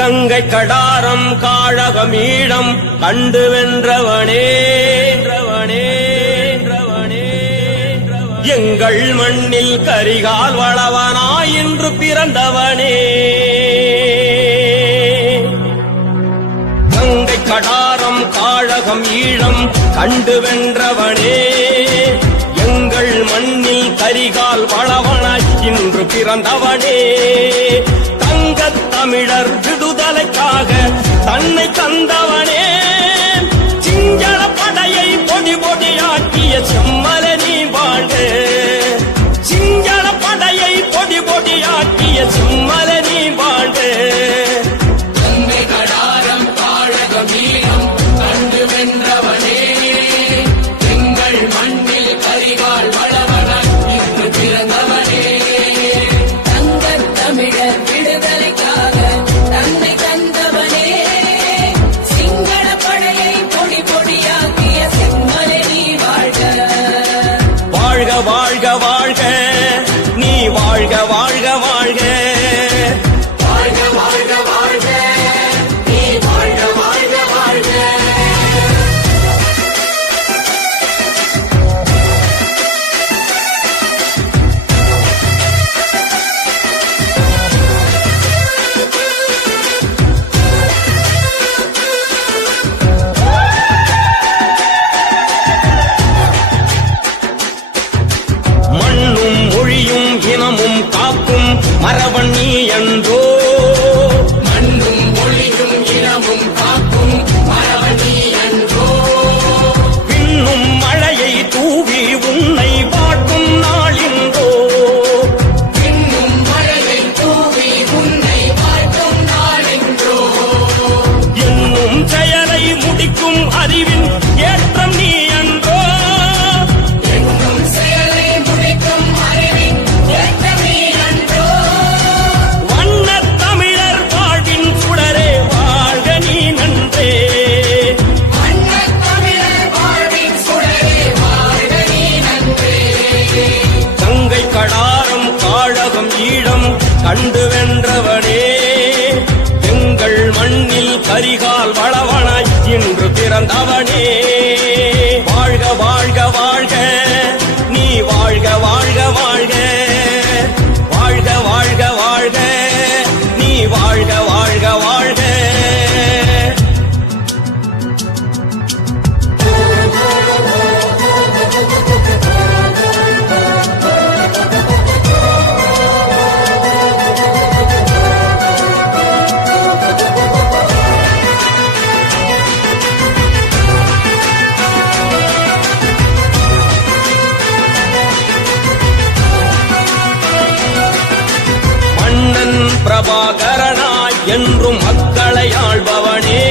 கங்கை கடாரம் காழகமீழம் கண்டு வென்றவனே எங்கள் மண்ணில் கரிகால் வளவனாய் இன்று பிறந்தவனே. கங்கை கடாரம் காழகம் ஈழம் கண்டு வென்றவனே எங்கள் மண்ணில் கரிகால் வளவனாய் இன்று பிறந்தவனே. தங்கத் தமிழர் விடுதலைக்காக தன்னை தந்தவனே சிங்கள படையை பொடி பொடியாக்கிய செம்மலை நீ வாழ்க. சிங்கள படையை பொடி பொடியாக்கிய செம்மலை நீ வாழ்க. கங்கை கடாரம் காழகமீழம் கண்டு வென்றவனே எங்கள் மண்ணில் கரிகால் வளவனாய் இன்று பிறந்தவனே. தங்கத் தமிழர் விடுதலைக்காக தன்னை தந்தவனே சிங்கள படையை பொடி பொடியாக்கிய செம்மலை நீ வாழ்க. வாழ்க வாழ்க வாழ்க நீ வாழ்க வாழ்க வாழ்க. வாழ்க வாழ்க வாழ்க நீ வாழ்க வாழ்க வாழ்க. மண்ணும் மொழியும் இனமும் காக்கும் மரபன் நீ என்றோ. மண்ணும் மொழியும் இனமும் காக்கும் மரபணி அன்றோ. பின்னும் மழையை தூவி உன்னை வாட்டும் நாளின்றோ. பின்னும் மழையை தூவி உன்னை வாழ்த்தும் நாளென்றோ. என்னும் செயலை முடிக்கும் அறிவின் ஏற்றம் நீ என்றோ. என்னும் செயலை முடிக்கும் அறிவின் ஏற்றமே அன்றோ. வண்ணத் தமிழர் வாழ்வின் சுடரே வாழ்க நீ நன்றே. அன்னத் தமிழர் வாழ்வின் சுடரே வாழ்க நீ நன்றே. கங்கை கடாரம் காழகம் ஈழம் கண்டு வென்றவனே எங்கள் மண்ணில் கரிகால் வளவனாய் இன்று பிறந்தவனே. வாழ்க வாழ்க வாழ்க நீ வாழ்க வாழ்க வாழ்க. வாழ்க வாழ்க வாழ்க நீ வாழ்க வாழ்க வாழ்க. மன்னன் பிரபாகரனாய் என்றும் மக்களை ஆள்பவனே